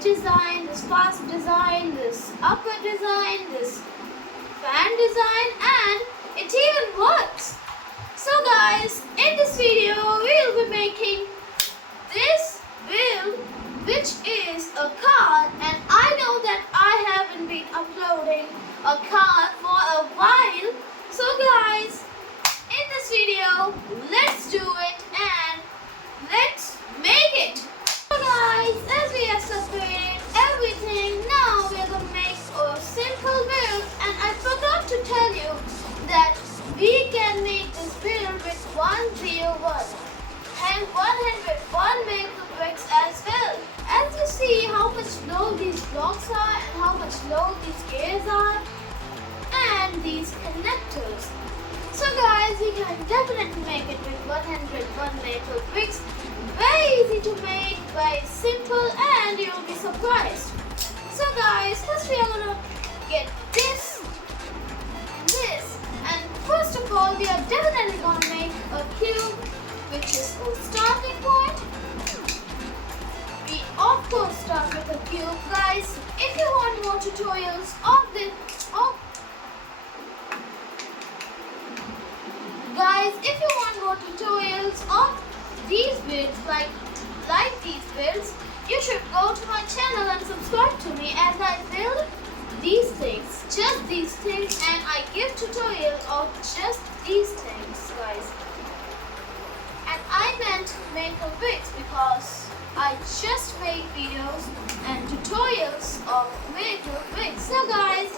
design, this fast design, this upper design, this fan design, and it even works. So guys, in this video we will be making this build, which is a car, and I know that I haven't been uploading a car for a while. So guys, in this video, let's do it and let's make it. So guys, as we have separated everything, now we are going to make a simple build, and I forgot to tell you that we can make this build with 101 and 101 maple bricks as well. As you see how much low these blocks are and how much low these gears are and these connectors. So guys, we can definitely make it with 101 maple bricks. Very easy to make, very simple, and you'll be surprised. So guys, first we are gonna get this and this. And first of all, we are definitely gonna make a cube, which is our starting point. We of course start with a cube, guys. If you want more tutorials of this, guys, if you want more tutorials of these builds, like these builds, you should go to my channel and subscribe to me as I build these things, just these things, and I give tutorial of just these things, guys. And I meant maple bricks because I just make videos and tutorials of maple bricks. So guys,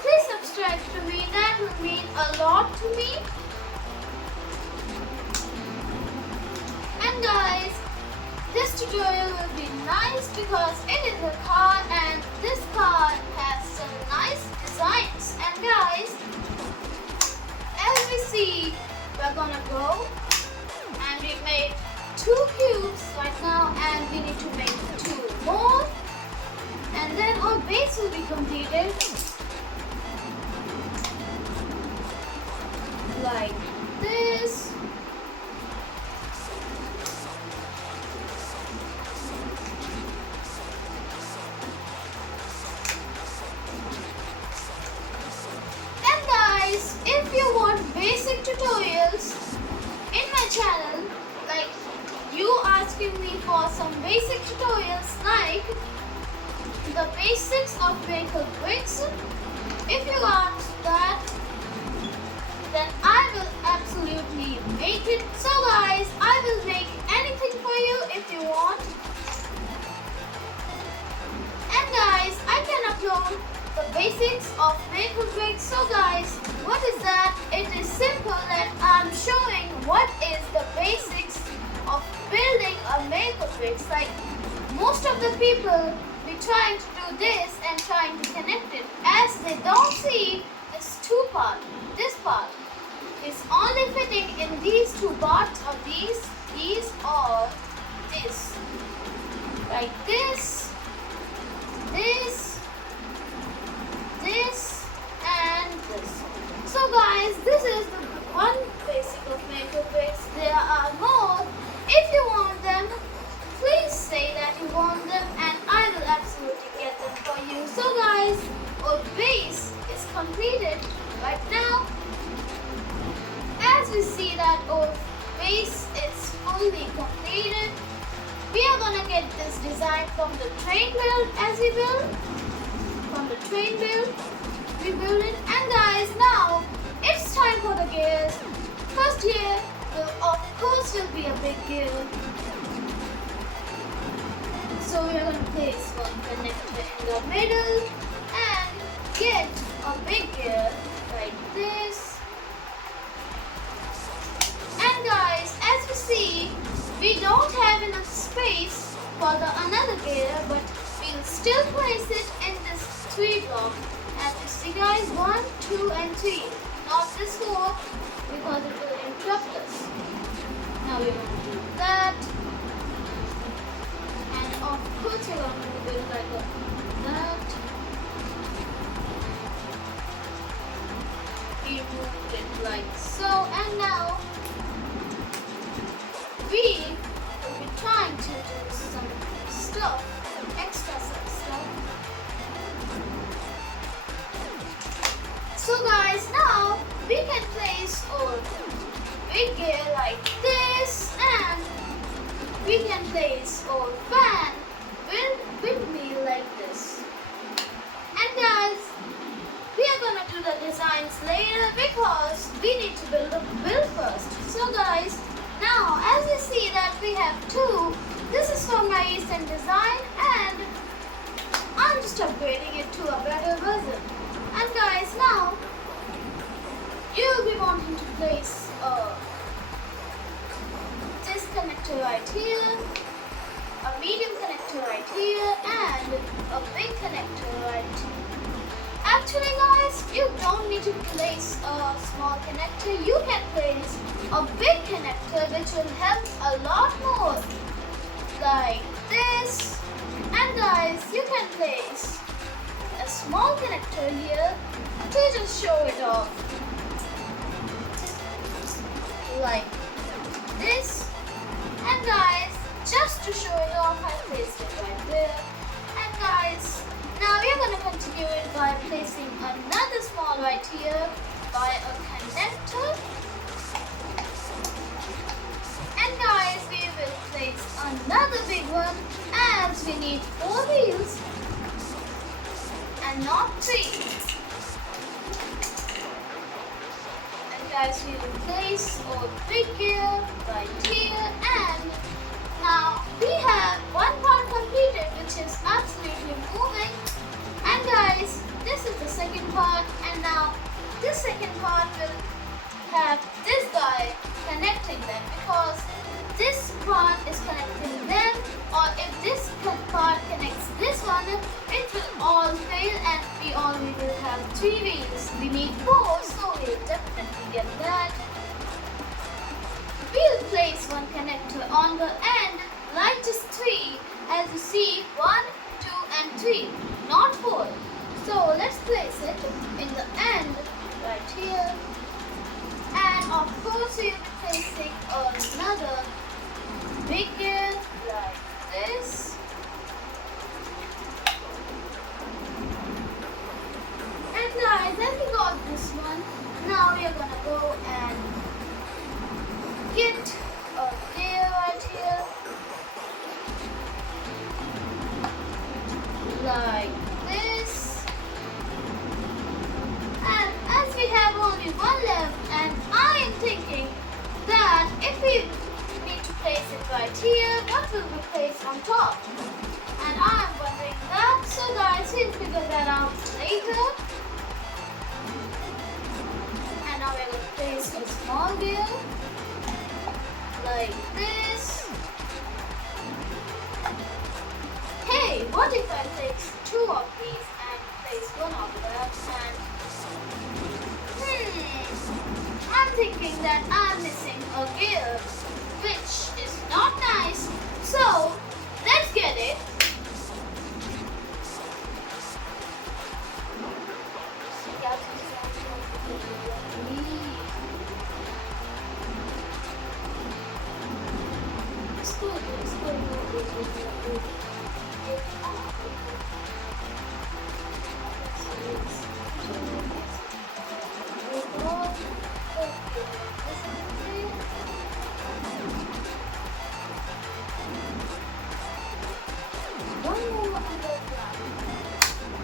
please subscribe to me, that will mean a lot to me. And guys, this tutorial will be nice because it is a car, and this car has some nice designs. And guys, as we see, we're gonna go and we made 2 cubes right now, and we need to make 2 more, and then our base will be completed like this. If you want basic tutorials in my channel, like you asking me for some basic tutorials like the basics of maple bricks, if you ask that, then I will absolutely make it. So guys, I will make anything for you if you want. And guys, I can upload the basics of maple bricks. So guys, what is that? It is simple that I'm showing what is the basics of building a maple bricks. Like most of the people be trying to do this and trying to connect it, as they don't see this this part is only fitting in these 2 parts, or these or this, like this, and this. So guys, this is the one basic of maple bricks. There are more. If you want them, please say that you want them, and I will absolutely get them for you. So guys, our base is completed right now. As we see that our base is fully completed, we are gonna get this design from the train build. As we build from the train build, we build it. And guys, now it's time for the gears. First gear will of course will be a big gear, so we are going to place one connector in the middle and get a big gear like this. And guys, as we see, we don't have enough space for the another gear, but we'll still place it in this 3 block. As you see guys, 1, 2 and 3, not this 4 because it will interrupt us. Now we're going to do that, and of course we're going to do it like that. We move it like so, and now we will be trying to do some stuff, extra stuff. big gear like this, and we can place our fan with me like this. And guys, we are gonna do the designs later because we need to build the build first. So guys, now as you see that we have two, this is for my recent design and I'm just upgrading it to a better version. And guys, now you'll be wanting to place this connector right here, a medium connector right here, and a big connector right here. Actually guys, you don't need to place a small connector. You can place a big connector which will help a lot more. Like this. And guys, you can place a small connector here to just show it off. Like this. And guys, just to show it off, I placed it right there. And guys, now we are going to continue it by placing another small right here by a connector. And guys, we will place another big one as we need 4 wheels and not 3. And guys, we will place our big gear right here, and now we have one part completed, which is absolutely moving. And guys, this is the second part, and now this second part will have this guy connecting them, because this part is connecting them, or if this part connects this one, it will all fail and we only will have 3 wheels. We need 4, so we'll definitely get that. We'll place one connector on the end like just 3, as you see, 1, 2 and 3, not 4. So let's place it in the end right here. And of course we will be placing another big gear like this. And guys, as we got this one, now we are gonna go and get a gear right here like this. And as we have only one left, and I am thinking that if we need to place it right here, what will we place on top? And I am wondering that, so guys, we'll figure that out later. And now we're going to place a small gear like this. Hey, what if I place 2 of these and place 1 of that? And I'm thinking that I'm missing a gear, which is not nice. So let's get it.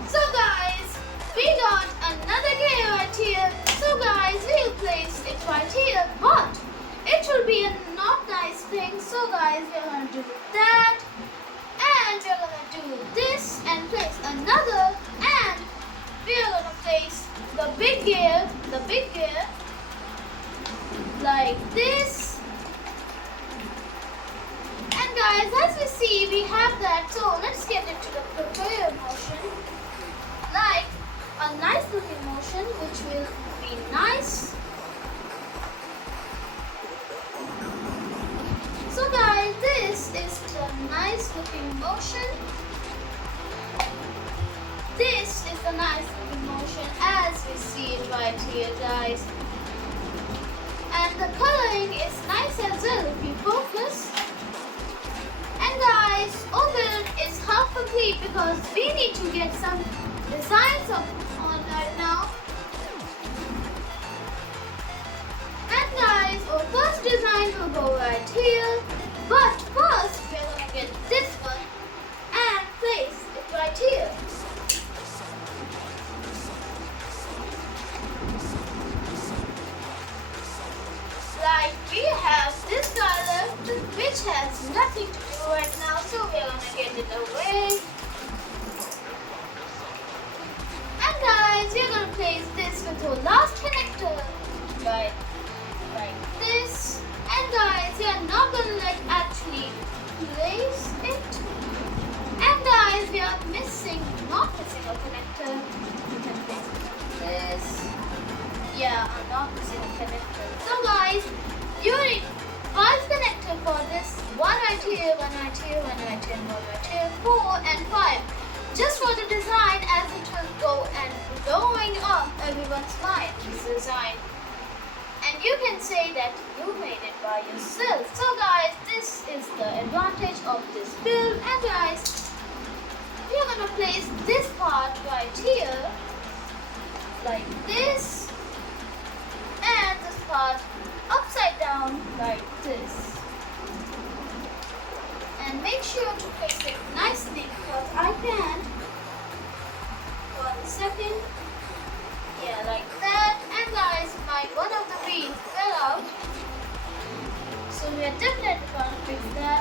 So guys, we got another gear right here. So guys, we'll place it right here, but it will be a not nice thing. So guys, we're gonna do that, and we're gonna do this and place another, and we're gonna place the big gear like this. And guys, as we see, we have that, so let's get into the prepare motion, like a nice looking motion which will be nice. So guys, this is the nice looking motion. This is the nice looking motion as we see it right here, guys. And the coloring is nice as well if you focus. And guys, our build is half complete because we need to get some designs on right now. And our first design will go right here. But first, we are going to get this one and place it right here. Like we have this color which has nothing to do right now, so we are gonna get it away. And guys, we are gonna place this with our last connector like this. And guys, we are not gonna actually place it. And guys, we are not missing a connector. We can place it like this. Yeah, I'm not missing a connector. So guys, you need 5 connectors for this. One right here, one right here, one right here, and one right here. 4 and 5. Just for the design, as it will go and blowing up everyone's mind, this design. And you can say that you made it by yourself. So guys, this is the advantage of this build. And guys, we are gonna place this part right here, like this. And this part upside down like this. And make sure to fix it nicely because I can. 1 second. Yeah, like that. And guys, one of the beads fell out. So we are definitely going to fix that.